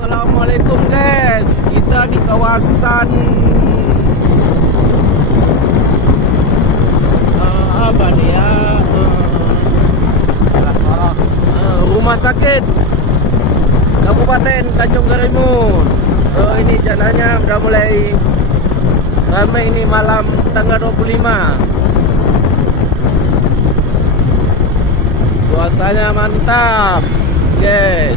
Assalamualaikum guys, kita di kawasan apa nih ya, rumah sakit Kabupaten Tanjung Karimun. Ini jalannya udah mulai ramai ini malam tanggal 25. Suasananya mantap guys.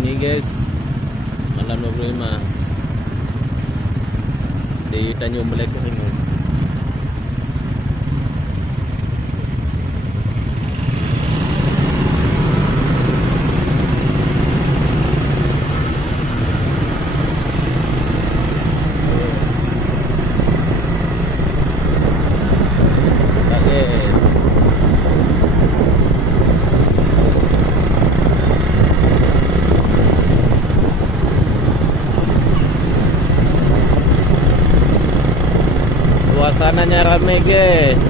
Ini guys, malam 25 di Tanjung Balai Karimun. Suasananya rame guys.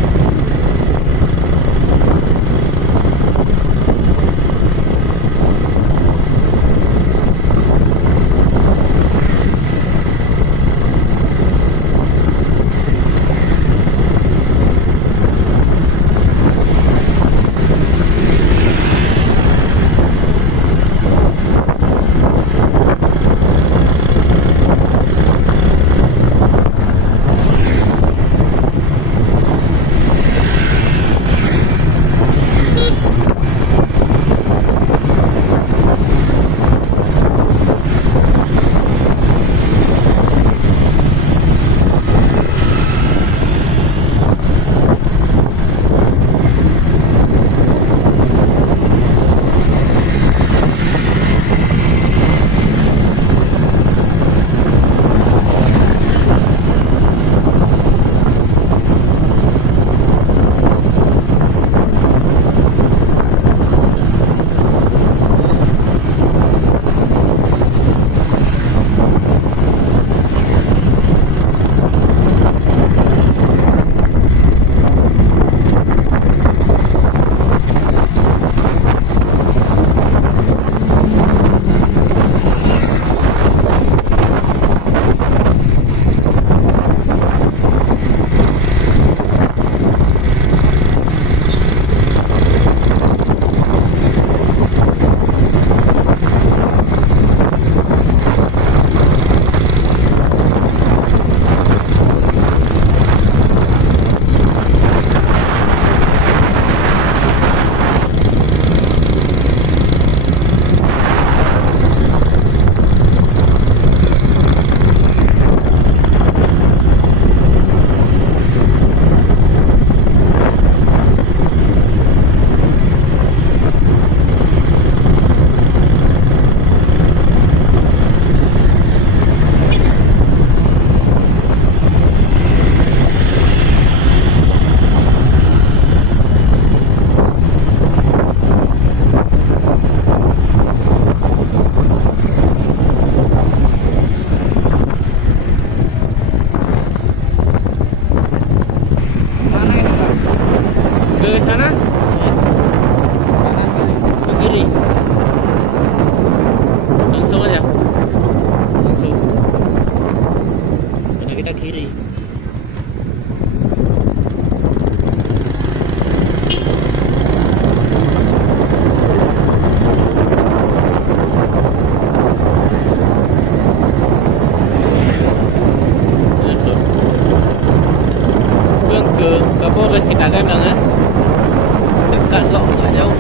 Ke sana? Ke kiri. Langsung aja. Langsung. Karena kita kiri. Ke Kapolres kita kan dekat kok, nggak jauh.